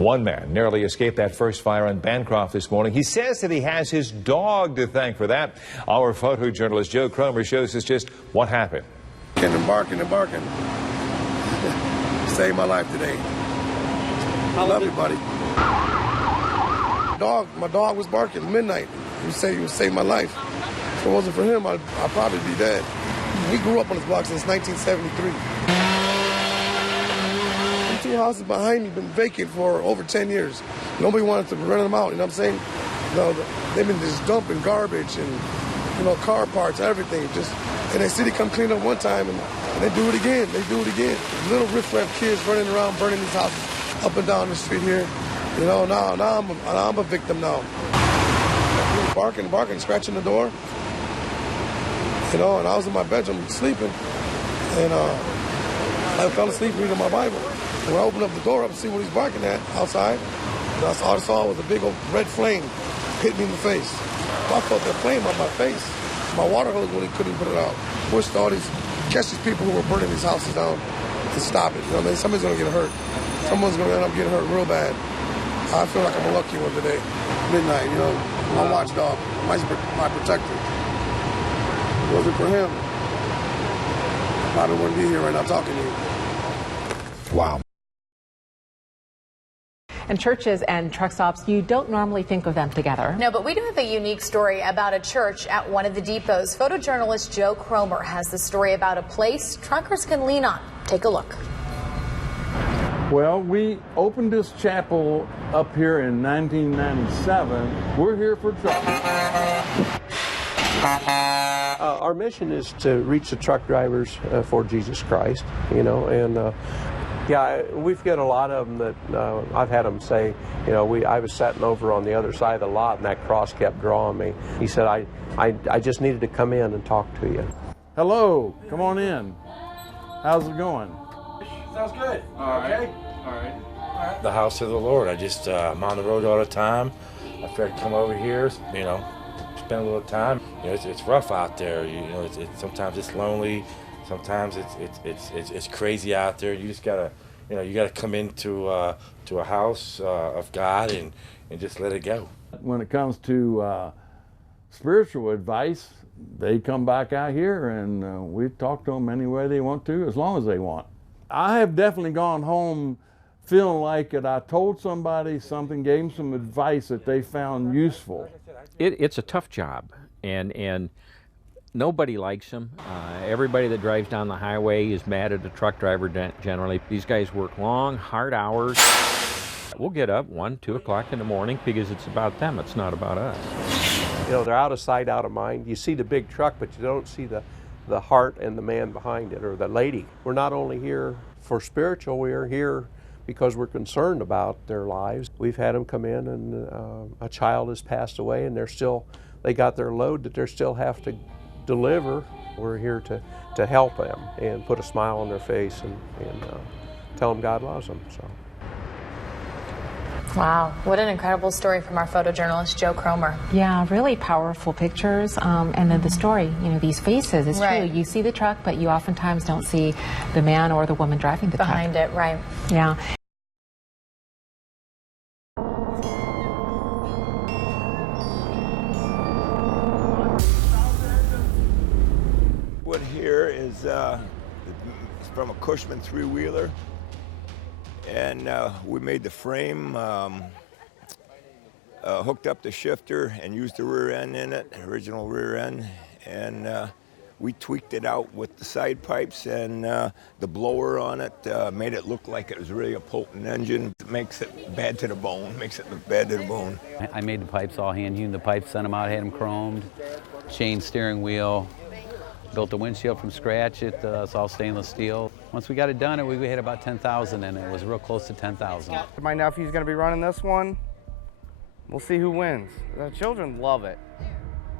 One man narrowly escaped that first fire on Bancroft this morning. He says that he has his dog to thank for that. Our photojournalist Joe Cromer shows us just what happened. And barking. Saved my life today. I love you, buddy. My dog was barking at midnight. He said he would save my life. If it wasn't for him, I'd probably be dead. We grew up on this block since 1973. The 2 houses behind me been vacant for over 10 years. Nobody wanted to rent them out, you know what I'm saying? No, they've been just dumping garbage and, car parts, everything. And the city come clean up one time and they do it again. Little riff-raff kids running around burning these houses up and down the street here. Now I'm a victim now. Barking, scratching the door. And I was in my bedroom sleeping, and I fell asleep reading my Bible. When I opened up the door up to see what he's barking at outside, all I saw was a big old red flame hit me in the face. I felt that flame on my face. My water hose when he couldn't put it out. Pushed catch these people who were burning these houses down and stop it. Somebody's gonna get hurt. Someone's gonna end up getting hurt real bad. I feel like I'm a lucky one today. Midnight, my watchdog, my protector. If it wasn't for him, I probably wouldn't be here right now talking to you. Wow. And churches and truck stops, you don't normally think of them together. No, but we do have a unique story about a church at one of the depots. Photojournalist Joe Cromer has the story about a place truckers can lean on. Take a look. Well, we opened this chapel up here in 1997. We're here for truckers. Our mission is to reach the truck drivers for Jesus Christ, yeah, we've got a lot of them that I've had them say, I was sitting over on the other side of the lot and that cross kept drawing me. He said, I just needed to come in and talk to you. Hello, come on in. How's it going? Sounds good. All right. The house of the Lord. I'm on the road all the time. I figured to come over here, spend a little time. It's rough out there. Sometimes it's lonely. Sometimes it's crazy out there. You just gotta, you gotta come into to a house of God and just let it go. When it comes to spiritual advice, they come back out here and we talk to them any way they want to, as long as they want. I have definitely gone home feeling like that I told somebody something, gave them some advice that they found useful. It's a tough job, and nobody likes them. Everybody that drives down the highway is mad at the truck driver generally. These guys work long, hard hours. We'll get up 1, 2 o'clock in the morning because it's about them, it's not about us. They're out of sight, out of mind. You see the big truck, but you don't see the heart and the man behind it, or the lady. We're not only here for spiritual, we're here because we're concerned about their lives. We've had them come in and a child has passed away and they got their load that they still have to deliver. We're here to help them and put a smile on their face and tell them God loves them. So. Wow, what an incredible story from our photojournalist Joe Cromer. Yeah, really powerful pictures, and then the story, these faces, it's true. You see the truck, but you oftentimes don't see the man or the woman driving the truck. Behind it, right. Yeah. What here is from a Cushman three-wheeler. And we made the frame, hooked up the shifter and used the rear end in it, original rear end. And we tweaked it out with the side pipes and the blower on it, made it look like it was really a potent engine. It makes it bad to the bone, makes it look bad to the bone. I made the pipes all hand-hewn the pipes, sent them out, had them chromed, chain steering wheel. Built the windshield from scratch. It's all stainless steel. Once we got it done, we hit about 10,000, and it was real close to 10,000. My nephew's going to be running this one. We'll see who wins. The children love it.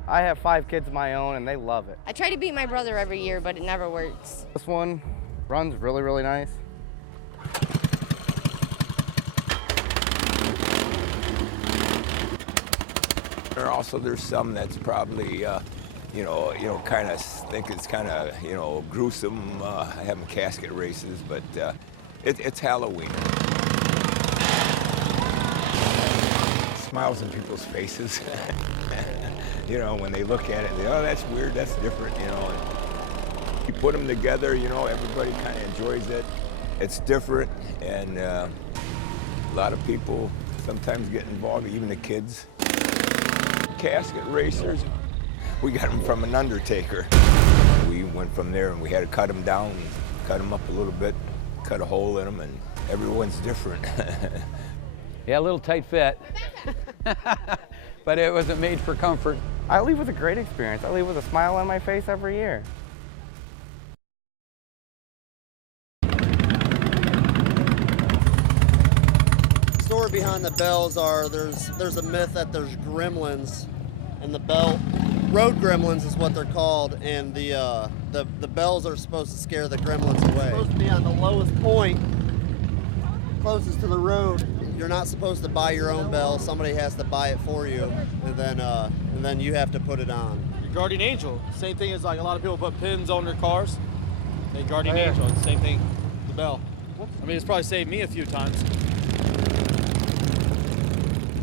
I have 5 kids of my own, and they love it. I try to beat my brother every year, but it never works. This one runs really, really nice. There's some that's probably kind of think it's kind of, gruesome, having casket races, but it's Halloween. smiles on people's faces. You know, when they look at it, they, oh, that's weird, that's different, you know. And you put them together, you know, everybody kind of enjoys it. It's different, and a lot of people sometimes get involved, even the kids. Casket racers, we got them from an undertaker. We went from there and we had to cut them down, cut them up a little bit, cut a hole in them, and everyone's different. Yeah, a little tight fit, but it wasn't made for comfort. I leave with a great experience. I leave with a smile on my face every year. The story behind the bells are there's a myth that there's gremlins, and the road gremlins is what they're called, and the bells are supposed to scare the gremlins away. They're supposed to be on the lowest point, closest to the road. You're not supposed to buy your own bell. Somebody has to buy it for you, and then you have to put it on. Your guardian angel. Same thing as like a lot of people put pins on their cars. They guardian angel. It's the same thing. The bell. I mean, it's probably saved me a few times.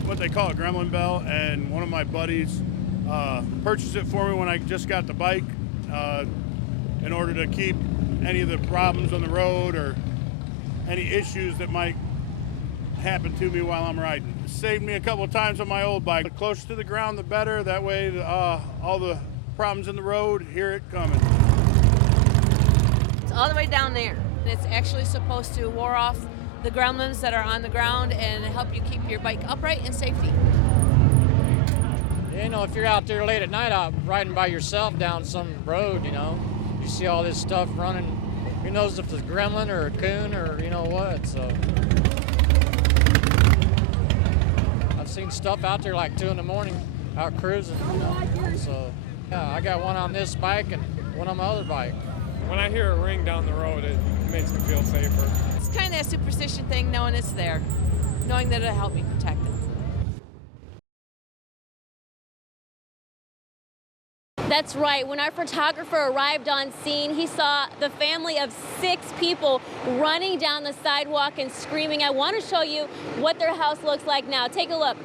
What they call a gremlin bell, and one of my buddies purchased it for me when I just got the bike in order to keep any of the problems on the road or any issues that might happen to me while I'm riding. It saved me a couple of times on my old bike. The closer to the ground, the better. That way, all the problems in the road, hear it coming. It's all the way down there, and it's actually supposed to ward off the gremlins that are on the ground and help you keep your bike upright and safety. You know, if you're out there late at night out riding by yourself down some road, you know, you see all this stuff running. Who knows if it's a gremlin or a coon or you know what, so. I've seen stuff out there like 2 in the morning out cruising, you know, so. Yeah, I got one on this bike and one on my other bike. When I hear a ring down the road, it makes me feel safer. It's kind of a superstition thing, knowing it's there, knowing that it'll help me protect it. That's right. When our photographer arrived on scene, he saw the family of 6 people running down the sidewalk and screaming. I want to show you what their house looks like now. Take a look.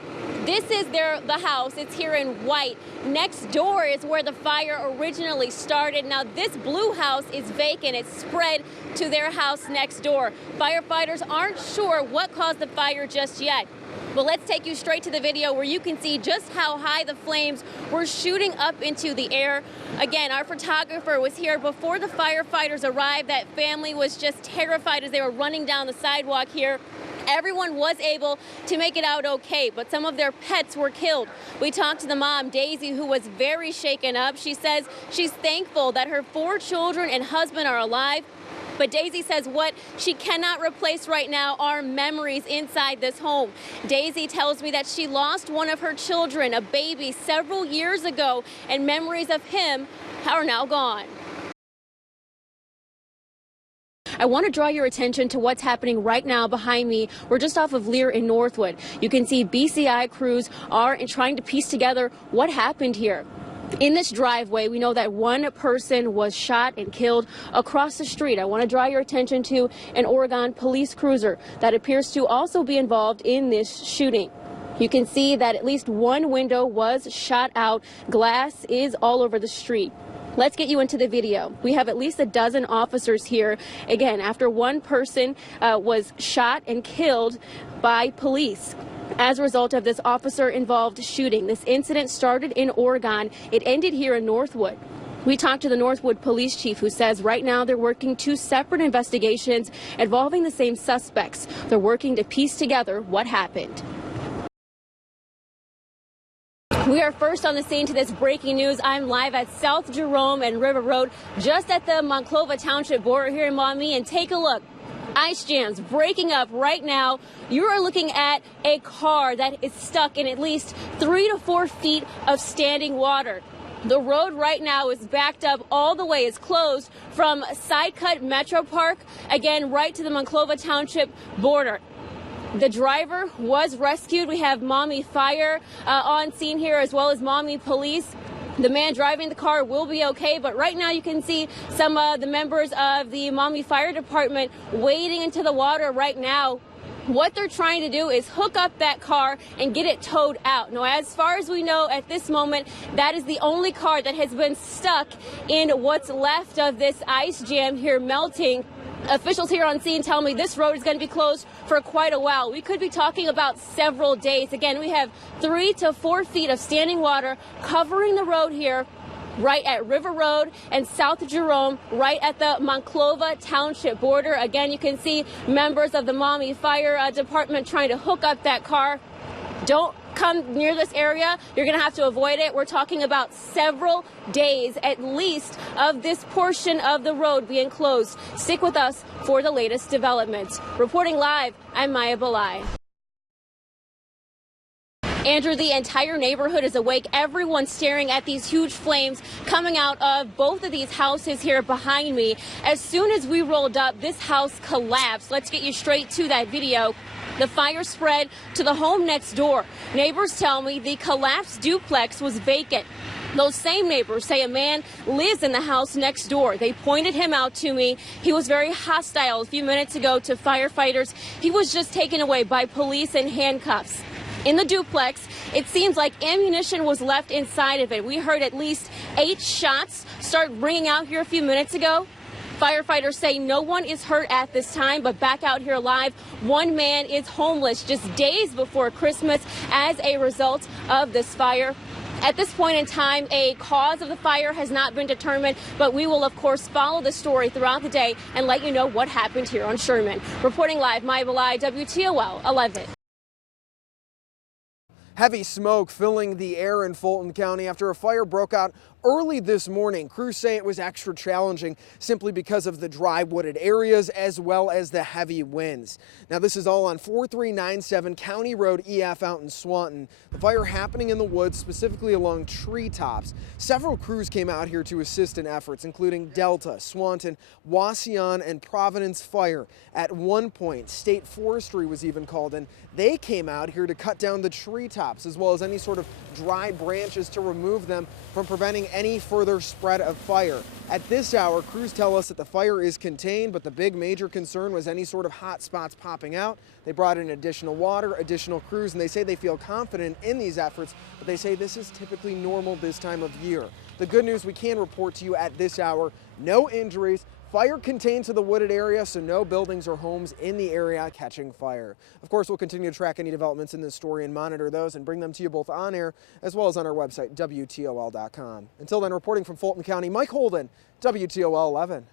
This is the house. It's here in white. Next door is where the fire originally started. Now this blue house is vacant. It's spread to their house next door. Firefighters aren't sure what caused the fire just yet. But let's take you straight to the video where you can see just how high the flames were shooting up into the air. Again, our photographer was here before the firefighters arrived. That family was just terrified as they were running down the sidewalk here. Everyone was able to make it out okay, but some of their pets were killed. We talked to the mom, Daisy, who was very shaken up. She says she's thankful that her 4 children and husband are alive. But Daisy says what she cannot replace right now are memories inside this home. Daisy tells me that she lost one of her children, a baby, several years ago, and memories of him are now gone. I want to draw your attention to what's happening right now behind me. We're just off of Lear in Northwood. You can see BCI crews are trying to piece together what happened here. In this driveway, we know that one person was shot and killed. Across the street, I want to draw your attention to an Oregon police cruiser that appears to also be involved in this shooting. You can see that at least one window was shot out. Glass is all over the street. Let's get you into the video. We have at least a dozen officers here, again, after one person was shot and killed by police. As a result of this officer-involved shooting, this incident started in Oregon. It ended here in Northwood. We talked to the Northwood police chief, who says right now they're working 2 separate investigations involving the same suspects. They're working to piece together what happened. We are first on the scene to this breaking news. I'm live at South Jerome and River Road, just at the Monclova Township border here in Maumee, and take a look. Ice jams breaking up right now. You are looking at a car that is stuck in at least 3 to 4 feet of standing water. The road right now is backed up all the way. It's closed from Sidecut Metro Park, again, right to the Monclova Township border. The driver was rescued. We have Maumee Fire on scene here, as well as Maumee Police. The man driving the car will be okay, but right now you can see some of the members of the Maumee Fire Department wading into the water right now. What they're trying to do is hook up that car and get it towed out. Now, as far as we know at this moment, that is the only car that has been stuck in what's left of this ice jam here melting. Officials here on scene tell me this road is going to be closed for quite a while. We could be talking about several days. Again, we have 3 to 4 feet of standing water covering the road here, right at River Road and South Jerome, right at the Monclova Township border. Again, you can see members of the Maumee Fire Department trying to hook up that car. Don't come near this area. You're going to have to avoid it. We're talking about several days at least of this portion of the road being closed. Stick with us for the latest developments. Reporting live, I'm Maya Belai. Andrew, the entire neighborhood is awake. Everyone's staring at these huge flames coming out of both of these houses here behind me. As soon as we rolled up, this house collapsed. Let's get you straight to that video. The fire spread to the home next door. Neighbors tell me the collapsed duplex was vacant. Those same neighbors say a man lives in the house next door. They pointed him out to me. He was very hostile a few minutes ago to firefighters. He was just taken away by police in handcuffs. In the duplex, it seems like ammunition was left inside of it. We heard at least 8 shots start ringing out here a few minutes ago. Firefighters say no one is hurt at this time, but back out here live, one man is homeless just days before Christmas as a result of this fire. At this point in time, a cause of the fire has not been determined, but we will, of course, follow the story throughout the day and let you know what happened here on Sherman. Reporting live, Maya Belai, WTOL 11. Heavy smoke filling the air in Fulton County after a fire broke out early this morning. Crews say it was extra challenging simply because of the dry wooded areas as well as the heavy winds. Now this is all on 4397 County Road EF out in Swanton. The fire happening in the woods, specifically along treetops. Several crews came out here to assist in efforts, including Delta, Swanton, Wauseon, and Providence Fire. At one point, State Forestry was even called in. They came out here to cut down the treetops as well as any sort of dry branches to remove them from preventing any further spread of fire. At this hour, crews tell us that the fire is contained, but the big major concern was any sort of hot spots popping out. They brought in additional water, additional crews, and they say they feel confident in these efforts, but they say this is typically normal this time of year. The good news we can report to you at this hour, no injuries. Fire contained to the wooded area, so no buildings or homes in the area catching fire. Of course, we'll continue to track any developments in this story and monitor those and bring them to you both on air as well as on our website, WTOL.com. Until then, reporting from Fulton County, Mike Holden, WTOL 11.